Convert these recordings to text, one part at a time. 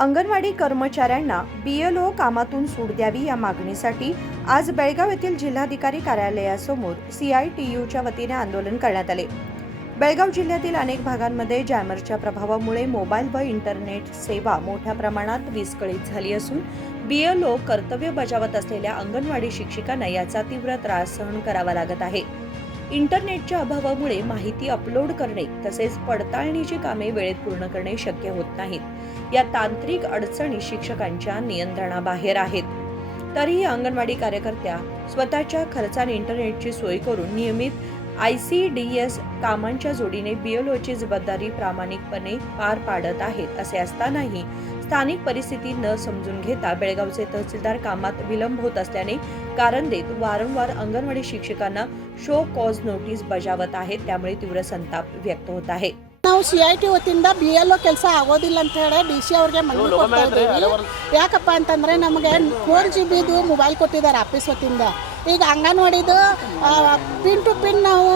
अंगणवाडी कर्मचाऱ्यांना BLO कामातून suit द्यावी या मागणीसाठी आज बेळगाव येथील जिल्हाधिकारी कार्यालयासमोर CITUच्या वतीने आंदोलन करण्यात आले। बेळगाव जिल्ह्यातील अनेक भागांमध्ये जॅमरच्या प्रभावामुळे मोबाईल व इंटरनेट सेवा मोठ्या प्रमाणात विस्कळीत झाली असून BLO कर्तव्य बजावत असलेल्या अंगणवाडी शिक्षिकांना याचा तीव्र त्रास सहन करावा लागत आहे। इंटरनेटच्या अभावामुळे माहिती अपलोड करणे तसेच पडताळणीची कामे वेळेत पूर्ण करणे शक्य होत नाहीत। या तांत्रिक अडचणी शिक्षकांच्या नियंत्रणाबाहेर आहेत। तरीही अंगणवाडी कार्यकर्त्या स्वतःच्या खर्चाने इंटरनेटची सोय करून नियमित ICDS कामांच्या जोडीने BLOची जबाबदारी प्रामाणिकपणे पार पाडत आहेत। असे असतानाही स्थानिक परिस्थिती न समजून घेता बेळगावचे तहसीलदार कामात विलंब होत असल्याने कारण देत वारंवार अंगणवाडी शिक्षकांना शो कॉज नोटीस बजावत आहेत। त्यामुळे तीव्र संताप व्यक्त होत आहे। ನಾವು CIT ವತಿಯಿಂದ BLO ಕೆಲಸ ಆಗೋದಿಲ್ಲ ಅಂತ ಹೇಳಿ DC ಅವರಿಗೆ ಮನವಿ ಕೊಡ್ತಾ ಇದ್ದೀವಿ। ಯಾಕಪ್ಪ ಅಂತಂದ್ರೆ ನಮಗೆ 4 GB ಮೊಬೈಲ್ ಕೊಟ್ಟಿದ್ದಾರೆ ಆಫೀಸ್ ವತಿಯಿಂದ। ಈಗ ಅಂಗನವಾಡಿದು ಪಿನ್ ಟು ಪಿನ್ ನಾವು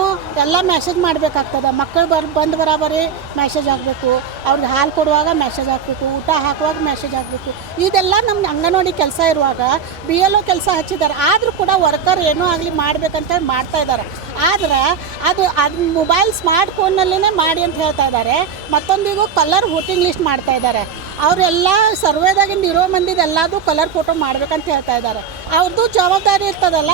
ಎಲ್ಲ ಮೆಸೇಜ್ ಮಾಡಬೇಕಾಗ್ತದೆ। ಮಕ್ಕಳು ಬಂದು ಬರಾಬರಿ ಮೆಸೇಜ್ ಆಗಬೇಕು, ಅವ್ರಿಗೆ ಹಾಲು ಕೊಡುವಾಗ ಮೆಸೇಜ್ ಹಾಕಬೇಕು, ಊಟ ಹಾಕುವಾಗ ಮೆಸೇಜ್ ಆಗಬೇಕು। ಇದೆಲ್ಲ ನಮ್ಮ ಅಂಗನವಾಡಿ ಕೆಲಸ ಇರುವಾಗ BLO ಕೆಲಸ ಹಚ್ಚಿದ್ದಾರೆ। ಆದರೂ ಕೂಡ ವರ್ಕರ್ ಏನೋ ಆಗಲಿ ಮಾಡಬೇಕಂತ ಮಾಡ್ತಾ ಇದ್ದಾರೆ। ಆದರೆ ಅದು ಮೊಬೈಲ್ ಸ್ಮಾರ್ಟ್ ಫೋನ್ನಲ್ಲೇ ಮಾಡಿ ಅಂತ ಹೇಳ್ತಾ ಇದ್ದಾರೆ। ಮತ್ತೊಂದಿಗೂ ಕಲರ್ ವೋಟಿಂಗ್ ಲಿಸ್ಟ್ ಮಾಡ್ತಾ ಇದ್ದಾರೆ। ಅವರೆಲ್ಲ ಸರ್ವೇದಾಗಿಂದ ಇರೋ ಮಂದಿದು ಎಲ್ಲದೂ ಕಲರ್ ಫೋಟೋ ಮಾಡ್ಬೇಕಂತ ಹೇಳ್ತಾ ಇದ್ದಾರೆ। ಅವ್ರದ್ದು ಜವಾಬ್ದಾರಿ ಇರ್ತದಲ್ಲ,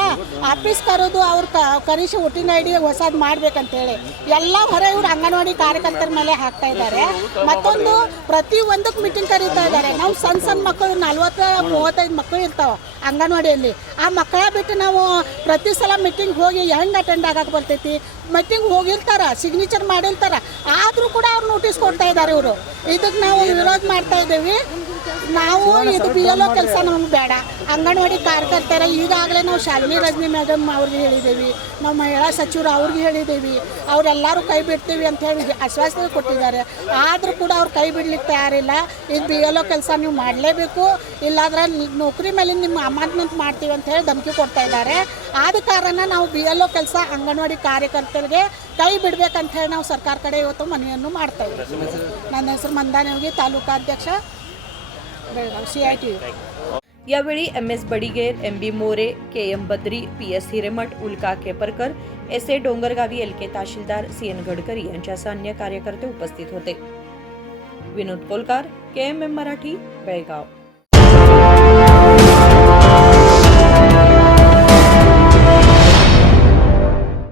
ಆಫೀಸ್ ಕರೋದು ಅವ್ರು ಕನಿಷ್ಠ ವೋಟಿಂಗ್ ID ಹೊಸದು ಮಾಡ್ಬೇಕಂತೇಳಿ ಎಲ್ಲ ಹೊರ ಇವ್ರು ಅಂಗನವಾಡಿ ಕಾರ್ಯಕರ್ತರ ಮೇಲೆ ಹಾಕ್ತಾ ಇದ್ದಾರೆ। ಮತ್ತೊಂದು ಪ್ರತಿ ಒಂದಕ್ಕೆ ಮೀಟಿಂಗ್ ಕರೀತಾ ಇದ್ದಾರೆ। ನಾವು ಸಣ್ಣ ಮಕ್ಕಳು 40-35 ಮಕ್ಕಳು ಇರ್ತಾವೆ ಅಂಗನವಾಡಿಯಲ್ಲಿ। ಆ ಮಕ್ಕಳ ಬಿಟ್ಟು ನಾವು ಪ್ರತಿ ಸಲ ಮೀಟಿಂಗ್ ಹೋಗಿ ಹೆಂಗೆ ಅಟೆಂಡ್ ಆಗಕ್ಕೆ ಬರ್ತೈತಿ? ಮೀಟಿಂಗ್ ಹೋಗಿರ್ತಾರೆ, ಸಿಗ್ನೇಚರ್ ಮಾಡಿರ್ತಾರೆ, ಆದರೂ ಕೂಡ ಅವ್ರು ನೋಟಿಸ್ ಕೊಡ್ತಾ ಇದ್ದಾರೆ ಇವರು। ಇದಕ್ಕೆ ನಾವು ವಿರೋಧ ಮಾಡ್ತಾ ಇದ್ದೀವಿ। ನಾವು ಇದು BLO ಕೆಲಸ ನಮ್ಗೆ ಬೇಡ। ಅಂಗನವಾಡಿ ಕಾರ್ಯಕರ್ತರ ಈಗಾಗಲೇ ನಾವು ಶಾಲಿನಿ ರಜನಿ ಮೇಡಮ್ ಅವ್ರಿಗೆ ಹೇಳಿದ್ದೀವಿ, ನಾವು ಮಹಿಳಾ ಸಚಿವರು ಅವ್ರಿಗೆ ಹೇಳಿದ್ದೀವಿ, ಅವರೆಲ್ಲರೂ ಕೈ ಬಿಡ್ತೀವಿ ಅಂತ ಹೇಳಿ ಆಶ್ವಾಸನೆ ಕೊಟ್ಟಿದ್ದಾರೆ। ಆದರೂ ಕೂಡ ಅವ್ರು ಕೈ ಬಿಡ್ಲಿಕ್ಕೆ ತಯಾರಿಲ್ಲ। ಇದು BLO ಕೆಲಸ ನೀವು ಮಾಡಲೇಬೇಕು, ಇಲ್ಲಾಂದ್ರೆ ನೌಕರಿ ಮೇಲೆ ನಿಮ್ಮ ಅಮಾನತ್ ಮಾಡ್ತೀವಿ ಅಂತ ಹೇಳಿ ಧಮಕಿ ಕೊಡ್ತಾ ಇದ್ದಾರೆ। ಆದ ಕಾರಣ ನಾವು BLO ಕೆಲಸ ಅಂಗನವಾಡಿ ಕಾರ್ಯಕರ್ತರಿಗೆ ಕೈ ಬಿಡಬೇಕಂತ ಹೇಳಿ ನಾವು ಸರ್ಕಾರ ಕಡೆ ಇವತ್ತು ಮನವಿಯನ್ನು ಮಾಡ್ತಾ ಇದ್ದೀವಿ। ನನ್ನ ಹೆಸರು ಮಂದಾನವ್ಗಿ, ತಾಲೂಕಾಧ್ಯಕ್ಷ बेळगाव CITU। यावेळी MS बडिगेर, MB मोरे, KM बद्री, PS हिरेमठ, उल्का केपरकर, SA डोंगरगावी, LK तहसीलदार, CN गडकरी यांच्यासह अन्य कार्यकर्ते उपस्थित होते। विनोद कोलकार, KMM मराठी, बेळगाव।